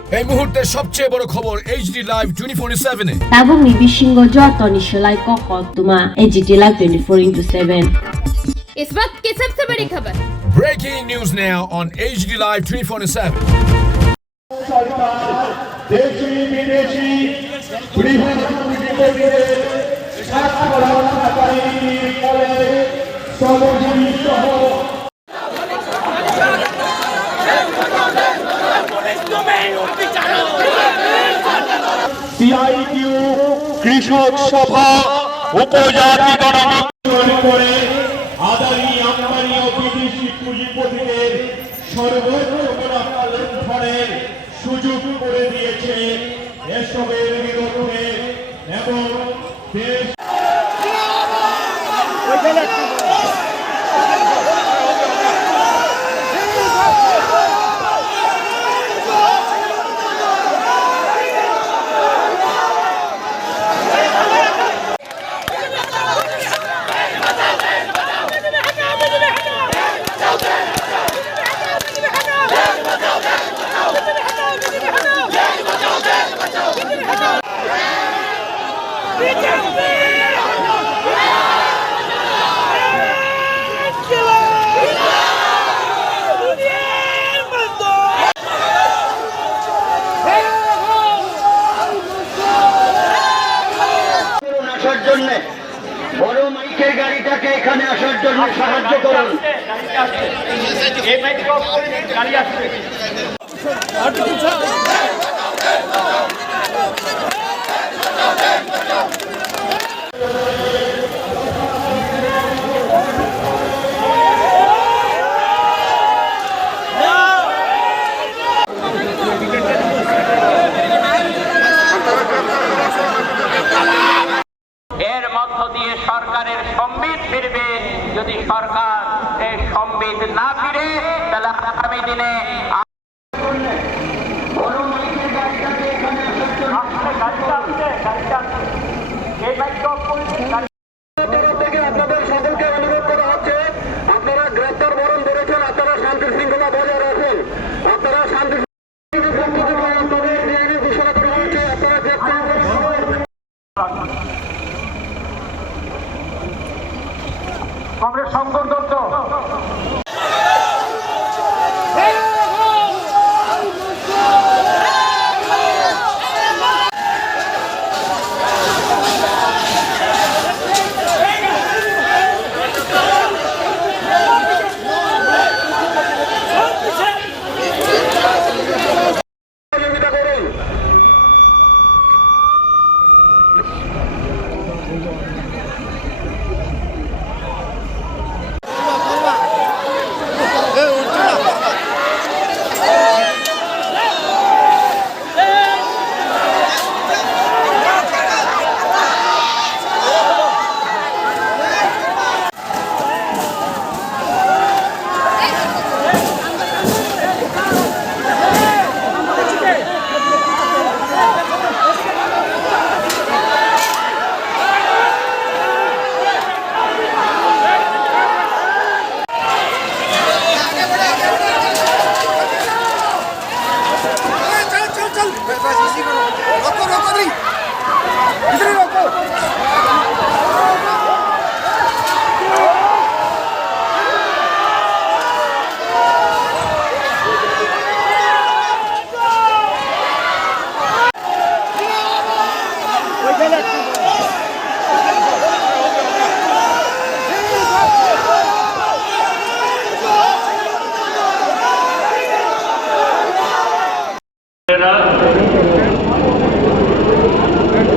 এই মুহূর্তে সবচেয়ে বড় খবর এইচডি লাইভ 24/7 এ এবং নিবিসিংহ যতনি সেলাই কখতুমা এইচডি লাইভ 24/7 इस वक्त की सबसे बड़ी खबर breaking news now on HD live 24/7 দেশি বিদেশি বৃহৎ পুঁজিপতিদের স্বার্থরক্ষাকারীর ফলে শ্রমজীবী সহ সিআইটিউ কৃষক সভা উপজাতি গণমুক্ত করে আদানি আম্বানি ও বিদেশি পুঁজিপতিদের সর্বোচ্চ মুনাফা লুণ্ঠনের সুযোগ করে দিয়েছে। এসবের বিরুদ্ধে এবং দেশ জন্য বড় মাইকের গাড়িটাকে এখানে আসার জন্য সাহায্য করুন। এর মধ্য দিয়ে সরকারের সম্বিত ফিরবে। যদি সরকার এই সম্বিত না ফিরে তাহলে আগামী দিনে আপনাদের সকলকে অনুরোধ করা হচ্ছে, আপনারা গ্রেপ্তার বরণ করেছেন, আপনারা শান্তি শৃঙ্খলা বজায় রাখুন। আপনারা শান্তি ঘোষণা করা হয়েছে, আপনারা গ্রেপ্তার কংগ্রেস সংগঠন দত্ত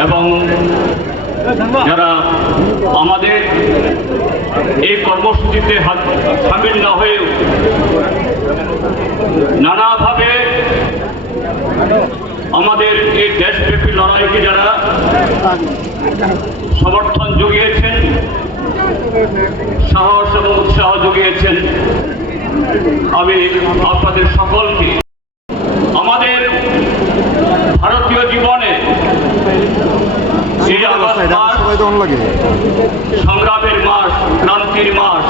এবং যারা আমাদের এই কর্মসূচিতে সামিল না হয়েও নানাভাবে আমাদের এই দেশব্যাপী লড়াইকে যারা সমর্থন জুগিয়েছেন, সাহস এবং উৎসাহ জুগিয়েছেন, আমি আপনাদের সকলকে আমাদের ভারতীয় জীবনে সংগ্রামের মাস, ক্রান্তির মাস,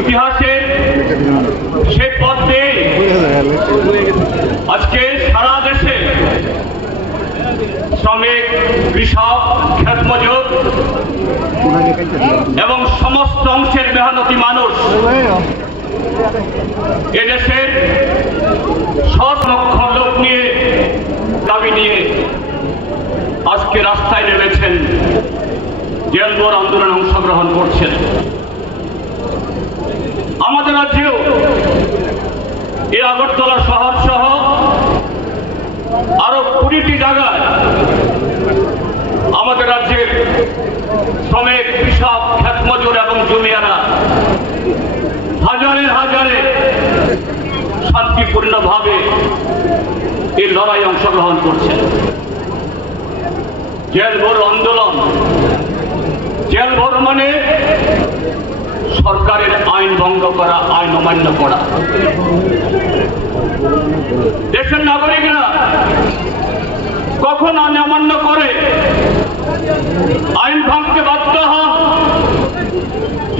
ইতিহাসের সে পথে কৃষক, ক্ষেত মজুর এবং সমস্ত অংশের মেহনতি মানুষ এদেশের শত লক্ষ লোক নিয়ে দাবি নিয়ে আজকে রাস্তায় নেমেছেন, জেলভর আন্দোলনে অংশগ্রহণ করছেন। আমাদের রাজ্যেও এই আগরতলা শহর সহ আরো 20টি জায়গায় আমাদের রাজ্যের শ্রমিক, কৃষক, ক্ষেত মজুর এবং জমিয়ারা হাজারে হাজারে শান্তিপূর্ণভাবে এই লড়াই অংশগ্রহণ করছেন। জেলভর আন্দোলন, জেলভর মানে সরকারের আইন ভঙ্গ করা, আইন অমান্য করা। দেশের নাগরিকরা কখন আইন অমান্য করে, আইন ভাঙতে বাধ্য হন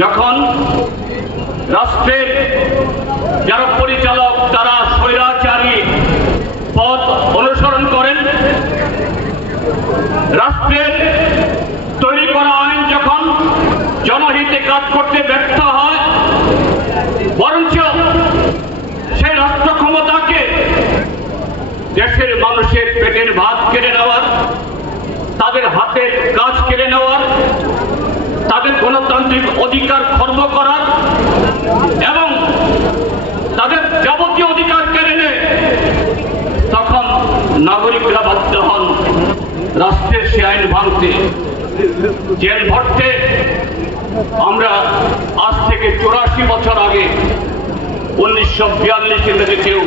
যখন রাষ্ট্রের যারা পরিচালক তারা স্বৈরাচারী পথ অনুসরণ করেন। রাষ্ট্রের তৈরি করা আইন যখন জনহিতে কাজ করতে ব্যর্থ হয়, বরঞ্চ সেই রাষ্ট্র ক্ষমতাকে দেশের মানুষের পেটের ভাত কেড়ে নেওয়ার, তাদের হাতের কাজ কেড়ে নেওয়ার, তাদের গণতান্ত্রিক অধিকার খর্ব করার এবং তাদের যাবতীয় অধিকার কেড়ে নেয়, তখন নাগরিকরা বাধ্য হন রাষ্ট্রের সে আইন ভাঙতে, জেল ভরতে। আমরা আজ থেকে 84 বছর আগে 1942 ইংরেজিতেও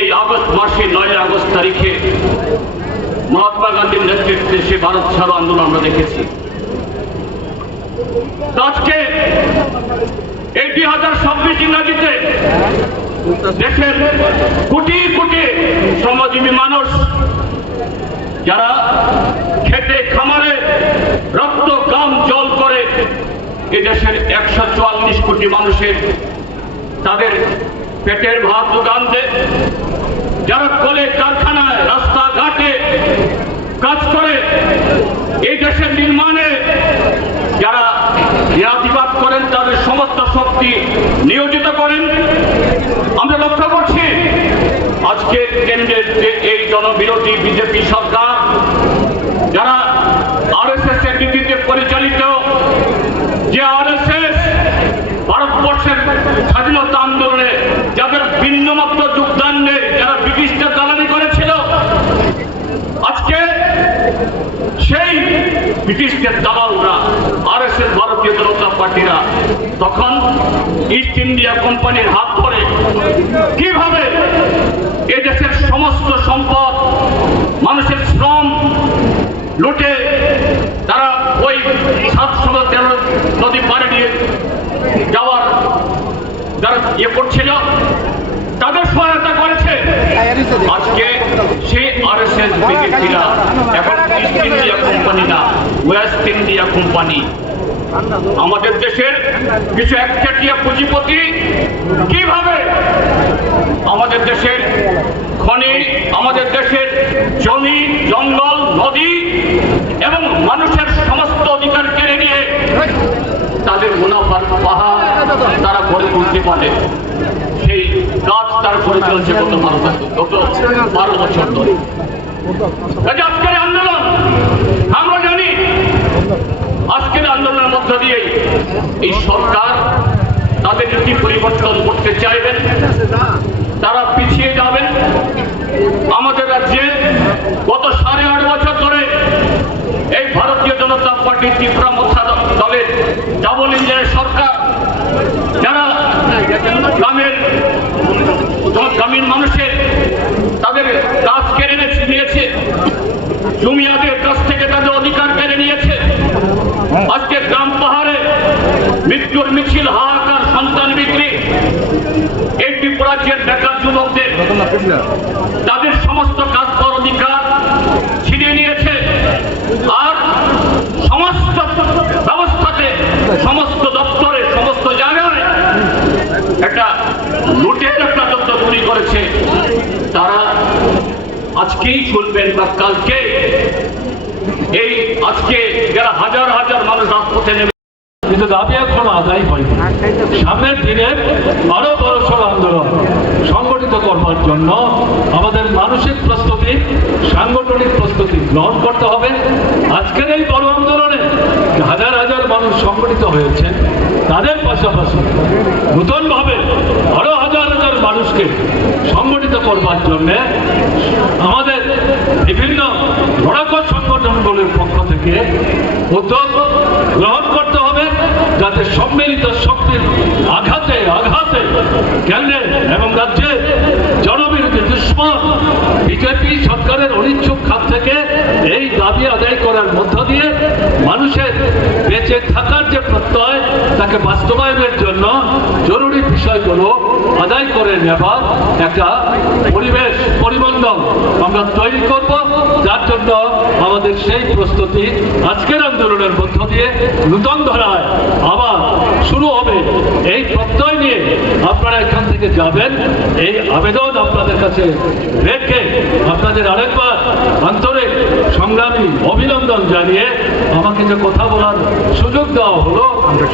এই আগস্ট মাসে 9 আগস্ট তারিখে মহাত্মা গান্ধীর নেতৃত্বে সে ভারত ছাড়ো আন্দোলন আমরা দেখেছি। আজকে এই 2026 ইংরেজিতে দেশের কোটি কোটি শ্রমজীবী মানুষ যারা খেতে খামারে রক্ত ঘাম জল করে এই দেশের 144 কোটি মানুষের তাদের পেটের ভাত যোগান দেয়, যারা কলে কারখানায় রাস্তাঘাটে কাজ করে এই দেশের নির্মাণে যারা নিরাপদ করেন, তাদের সমস্ত শক্তি নিয়োজিত করেন। আমরা লক্ষ্য করছি আজকে কেন্দ্রের যে এই জনবিরোধী বিজেপি সরকার, যারা আরএসএস এর নীতিতে পরিচালিত, যে আরএসএস ভারতবর্ষের স্বাধীনতা আন্দোলনে যাদের বিন্দুমাত্র যোগদান নেই, যারা ব্রিটিশদের দালালি করেছিল, আজকে সেই ব্রিটিশদের দালালরা আরএসএস ভারতীয় জনতা পার্টিরা তখন ইস্ট ইন্ডিয়া কোম্পানির হাত ধরে কিভাবে এদেশের সমস্ত সম্পদ, মানুষের শ্রম লুটে তারা ওই 713 নদী পাড়ে নিয়ে যাওয়ার যারা করছিল, তাদের সহায়তা করেছে। আজকে সেই আরএসএস বিজেপিরা এখন ইস্ট ইন্ডিয়া কোম্পানি না, ওয়েস্ট ইন্ডিয়া কোম্পানি। আমাদের দেশের কিছু একচেটিয়া পুঁজিপতি কিভাবে আমাদের দেশের খনি, আমাদের দেশের জমি, জঙ্গল, নদী এবং মানুষের সমস্ত অধিকার কেড়ে নিয়ে তাদের মুনাফার পাহাড় তারা গড়ে তুলতে পারে, সেই কাজ তারা করে চলছে গত 12 বছর ধরে। আজকের আন্দোলন আমরা জানি, আজকের আন্দোলনের মধ্য দিয়ে এই সরকার তাদের নীতি পরিবর্তন করতে চাইবেন, তারা পিছিয়ে যাবেন। আমাদের রাজ্যে গত 8.5 বছর ধরে এই ভারতীয় জনতা পার্টি ত্রিপুরা মোর্চা দলের ডাবল ইঞ্জিনের সরকার, যারা গ্রামীণ মানুষের তাদের কাজ কেড়ে নিয়েছে, জমিয়াদের কাছ থেকে তাদের অধিকার কেড়ে নিয়েছে। আজকে গ্রাম পাহাড়ে মৃত্যুর মিছিল, হাহাকার, সন্তান বিক্রি, এই ত্রিপুরাজ্যের বেকার যুবকদের তাদের সমস্ত কাজ করার অধিকার ছিনিয়ে নিয়েছে। আর সমস্ত ব্যবস্থাতে, সমস্ত দপ্তরে, সমস্ত জায়গায় একটা লুটের একটা তত্ত্ব তৈরি করেছে। তারা আজকেই শুনবেন বা কালকে এই আজকে যারা হাজার হাজার মানুষ রাজপথে নেমে, কিন্তু দাবি এখনো আদায় হয়নি। সামনের দিনে আরো বড়সড় আন্দোলন সংগঠিত করবার জন্য আমাদের মানসিক প্রস্তুতি, সাংগঠনিক প্রস্তুতি গ্রহণ করতে হবে। আজকের এই বড় আন্দোলনে হাজার হাজার মানুষ সংগঠিত হয়েছে, তাদের পাশাপাশি নতুনভাবে আরো হাজার হাজার মানুষকে সংগঠিত করবার জন্য আমাদের বিভিন্ন লড়াকু সংগঠনগুলির পক্ষ থেকে উদ্যোগ গ্রহণ করতে হবে, যাতে সম্মিলিত শক্তির আঘাতে আঘাতে কেন্দ্রে এবং রাজ্যে জনবিরোধী দুশ্মন বিজেপি সরকারের অনিচ্ছুক খাত থেকে এই দাবি আদায় করার মধ্য দিয়ে মানুষের বেঁচে থাকার যে প্রত্যয়, তাকে বাস্তবায়নের জন্য জরুরি বিষয়গুলো আদায় করে নেবার একটা পরিবেশ পরিমণ্ডল আমরা তৈরি করব। যার জন্য আমাদের সেই প্রস্তুতি আজকের আন্দোলনের মধ্য দিয়ে নূতন ধারায় আবার শুরু হবে। এই প্রত্যয় নিয়ে আপনারা এখান থেকে যাবেন, এই আবেদন আপনাদের কাছে রেখে আপনাদের আরেকবার আন্তরিক সংগ্রামী অভিনন্দন জানিয়ে আমাকে যে কথা বলার সুযোগ দেওয়া হলো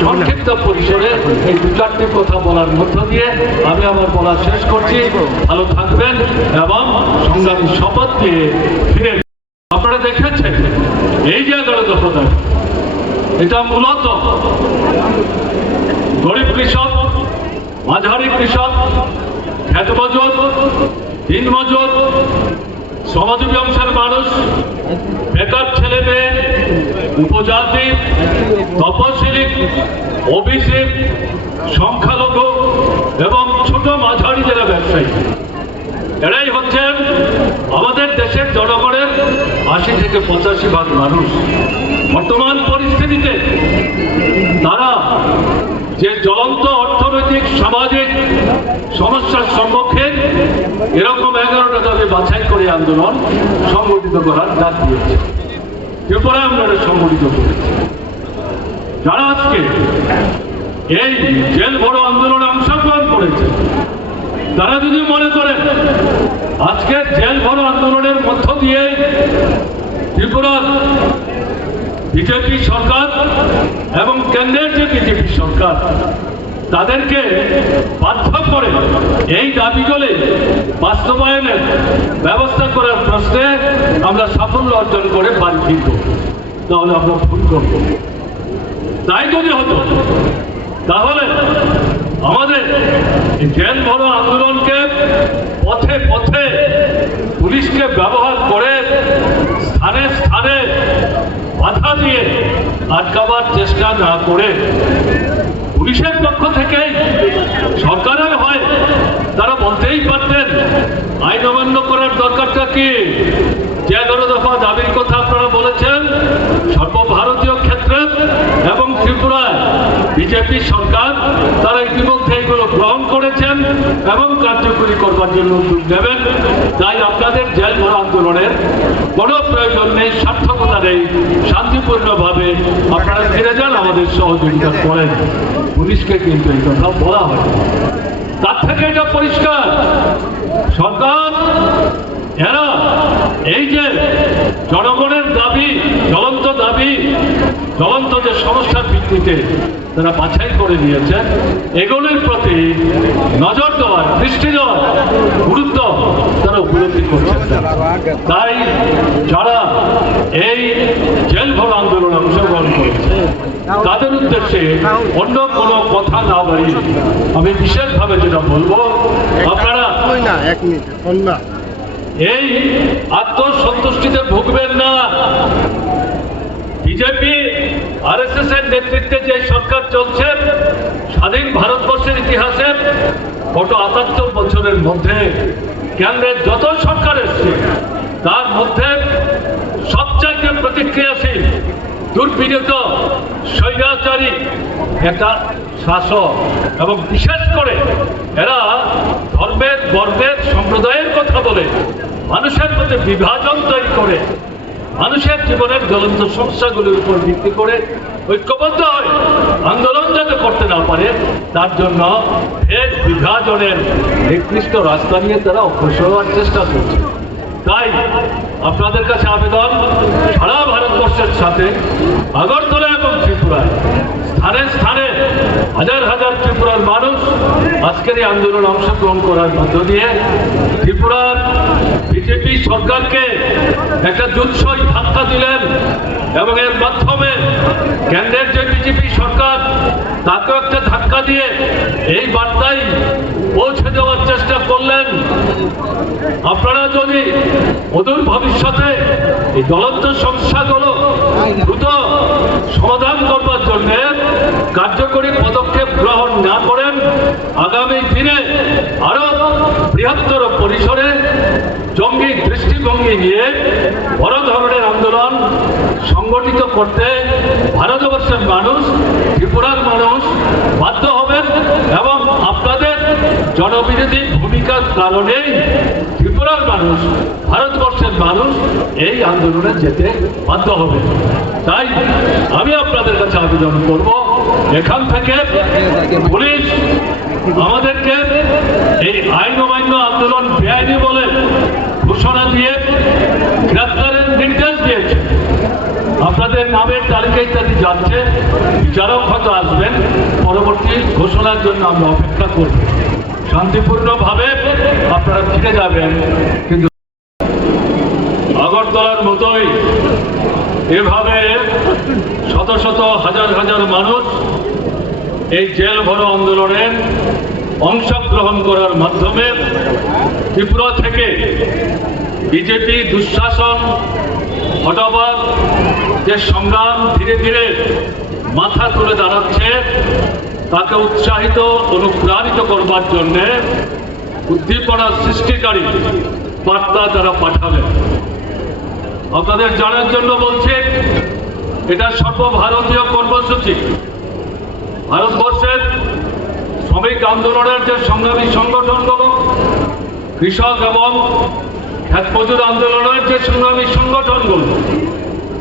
সংক্ষিপ্ত পরিসরে এই দু চারটি কথা বলার মধ্য দিয়ে আমি আমার বলা শেষ করছি। ভালো থাকবেন এবং সংগ্রামী শপথ দিয়ে ফিরে। আপনারা দেখেছেন এই যে 11 দফা দাবি, এটা মূলত গরিব কৃষক, মাঝারি কৃষক, খেত মজুর, দিন মজুর, শ্রমজীবী অংশের মানুষ, বেকার ছেলে মেয়ে, উপজাতি, তপশিলি, ওবিসি, সংখ্যালঘু এবং ছোট মাঝারি যারা ব্যবসায়ী, এরাই হচ্ছেন আমাদের দেশের জনগণের 80 থেকে 85% মানুষ। বর্তমান পরিস্থিতিতে তারা যে জ্বলন্ত অর্থনৈতিক সামাজিক সমস্যার সম্মুখীন, এরকম 11টা দাবি বাছাই করে আন্দোলন সংগঠিত করার ডাক দিয়েছে। ত্রিপুরায় আমরা সংগঠিত করেছি। যারা আজকে এই জেল ভরো আন্দোলনে অংশগ্রহণ করেছে, তারা যদি মনে করেন আজকে জেল ভরো আন্দোলনের মধ্য দিয়ে ত্রিপুরার বিজেপি সরকার এবং কেন্দ্রের যে বিজেপি সরকার তাদেরকে বাধ্য করে এই দাবিগুলি বাস্তবায়নের ব্যবস্থা করার প্রশ্নে আমরা সাফল্য অর্জন করে বাড়ি ফিরব, তাহলে আমরা ভুল করব। তাই যদি হতো তাহলে আমাদের জেল ভরো আন্দোলনকে পথে পথে পুলিশকে ব্যবহার করে স্থানে স্থানে বাধা দিয়ে আটকাবার চেষ্টা না করে পুলিশের পক্ষ থেকে সরকারের হয় তারা বলতেই পারতেন আইন অমান্য করার দরকারটা কি? যে 11 দফা দাবির কথা আপনারা বলেছেন, সর্বভারতীয় ক্ষেত্রে এবং ত্রিপুরায় বিজেপি সরকার তারা ইতিমধ্যে এগুলো গ্রহণ করেছেন এবং কার্যকরী করবার জন্য উদ্যোগ নেবেন। তাই আপনাদের জেল ভরো আন্দোলনের কোনো প্রয়োজন নেই, সার্থকতা নেই। শান্তিপূর্ণভাবে আপনারা ফিরে যান, আমাদের সহযোগিতা করেন। পুলিশকে কিন্তু এই কথা বলা হয়। তার থেকে এটা পরিষ্কার সরকার এরা এই যে জনগণের দাবি, জ্বলন্ত দাবি, জ্বলন্ত যে সমস্যার ভিত্তিতে তারা বাছাই করে নিয়েছেন, এগুলির প্রতি নজর দেওয়ার, দৃষ্টি দেওয়ার গুরুত্ব তারা উপলব্ধি করছেন। তাই যারা এই জেল ভরো আন্দোলনে অংশগ্রহণ করেছে তাদের উদ্দেশ্যে অন্য কোনো কথা না বাড়িয়ে আমি বিশেষভাবে যেটা বলবো, আপনারা এই আত্মসন্তুষ্টিতে ভুগবেন না। বিজেপি আরএসএস এর নেতৃত্বে যে সরকার চলছে, স্বাধীন ভারতবর্ষের ইতিহাসে গত ৭৮ বছরের মধ্যে কেন্দ্রের যত সরকার এসছে তার মধ্যে সবচাইতে প্রতিক্রিয়াশীল, দুর্বিনীত, স্বৈরাচারী একটা শাসক, এবং বিশেষ করে এরা ধর্মের, বর্ণের, সম্প্রদায়ের কথা বলে মানুষের মধ্যে বিভাজন তৈরি করে মানুষের জীবনের জ্বলন্ত সমস্যাগুলির উপর ভিত্তি করে ঐক্যবদ্ধ হয় আন্দোলন যাতে করতে না পারে তার জন্য ভেদ বিভাজনের নিকৃষ্ট রাস্তা নিয়ে তারা অগ্রসর হওয়ার চেষ্টা করছে। তাই আপনাদের কাছে আবেদন, সারা ভারতবর্ষের সাথে আগরতলা এবং ত্রিপুরায় স্থানে স্থানে হাজার হাজার ত্রিপুরার মানুষ আজকের এই আন্দোলনে অংশগ্রহণ করার মধ্য দিয়ে ত্রিপুরার বিজেপি সরকারকে একটা জুৎসই ধাক্কা দিলেন এবং এর মাধ্যমে কেন্দ্রের যে বিজেপি সরকার তাকেও একটা ধাক্কা দিয়ে এই বার্তাই পৌঁছে দেওয়ার চেষ্টা করলেন। আপনারা যদি অদূর ভবিষ্যতে এই জ্বলন্ত সমস্যাগুলো দ্রুত সমাধান করবার জন্য কার্যকরী পদক্ষেপ গ্রহণ না করেন, আগামী দিনে আরো বৃহত্তর পরিসরে জঙ্গি দৃষ্টিভঙ্গি নিয়ে বড় ধরনের আন্দোলন সংগঠিত করতে ভারতবর্ষের মানুষ, ত্রিপুরার মানুষ বাধ্য হবেন এবং আপনাদের জনবিরোধী ভূমিকার কারণেই ত্রিপুরার মানুষ, ভারতবর্ষের মানুষ এই আন্দোলনে যেতে বাধ্য হবে। তাই আমি আপনাদের কাছে আবেদন করব, এখান থেকে পুলিশ আমাদেরকে এই আইন অমান্য আন্দোলন বেআইনি বলে ঘোষণা দিয়ে গ্রেপ্তারের নির্দেশ দিয়েছে। আপনাদের নামের তালিকা ইত্যাদি যাচ্ছে, বিচারক হয়তো আসবেন, পরবর্তী ঘোষণার জন্য আমরা অপেক্ষা করব। শান্তিপূর্ণভাবে আপনারা ফিরে যাবেন, কিন্তু আগরতলার মতোই এভাবে শত শত হাজার হাজার মানুষ এই জেল ভরো আন্দোলনে অংশগ্রহণ করার মাধ্যমে ত্রিপুরা থেকে বিজেপি দুঃশাসন হটাবার যে সংগ্রাম ধীরে ধীরে মাথা তুলে দাঁড়াচ্ছে, তাকে উৎসাহিত অনুপ্রাণিত করবার জন্যে উদ্দীপনা সৃষ্টিকারী বার্তা তারা পাঠাবেন। আপনাদের জানার জন্য বলছে, এটা সর্বভারতীয় কর্মসূচি। ভারতবর্ষের শ্রমিক আন্দোলনের যে সংগ্রামী সংগঠনগুলো, কৃষক এবং ক্ষেতমজুর আন্দোলনের যে সংগ্রামী সংগঠনগুলো,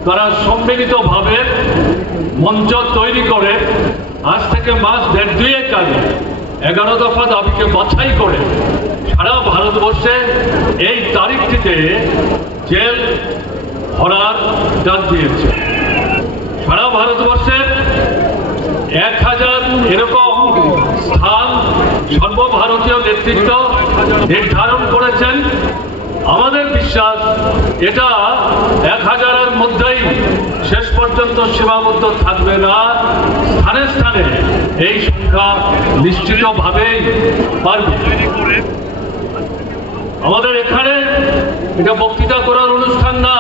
তারা সম্মিলিতভাবে মঞ্চ তৈরি করে আজ থেকে মাস দেড় দুয়েক আগে 11 দফা দাবিকে বাছাই করে সারা ভারতবর্ষে এই তারিখটিতে জেল ভরার ডাক দিয়েছে। সারা ভারতবর্ষে 1000 এরকম স্থান সর্বভারতীয় নেতৃত্ব নির্ধারণ করেছেন। আমাদের বিশ্বাস এটা 1000-এর মধ্যেই শেষ পর্যন্ত সীমাবদ্ধ থাকবে না, স্থানে স্থানে এই সংখ্যা নিশ্চিতভাবেই বাড়বে। আমাদের এখানে এটা বক্তৃতা করার অনুষ্ঠান না,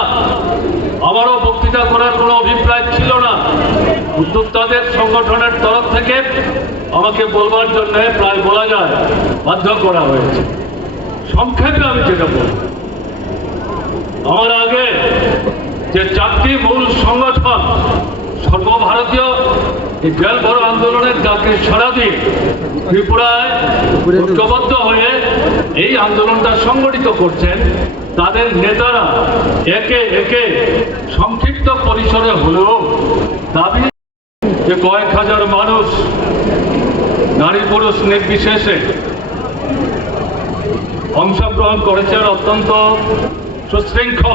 আমারও বক্তৃতা করার কোনো অভিপ্রায় ছিল না। উদ্যোক্তাদের সংগঠনের তরফ থেকে আমাকে বলবার জন্য প্রায় বলা যায় বাধ্য করা হয়েছে। সংক্ষেপে আমি যেটা বলব, আমার আগে যে 4টি মূল সংগঠন সর্বভারতীয় এই জেল ভরো আন্দোলনের ডাকে সাড়া দিয়ে ত্রিপুরায় ঐক্যবদ্ধ হয়ে এই আন্দোলনটা সংগঠিত করছেন, তাদের নেতারা একে একে সংক্ষিপ্ত পরিসরে হলেও দাবি যে কয়েক হাজার মানুষ নারী পুরুষ নির্বিশেষে অংশগ্রহণ করেছেন অত্যন্ত সুশৃঙ্খল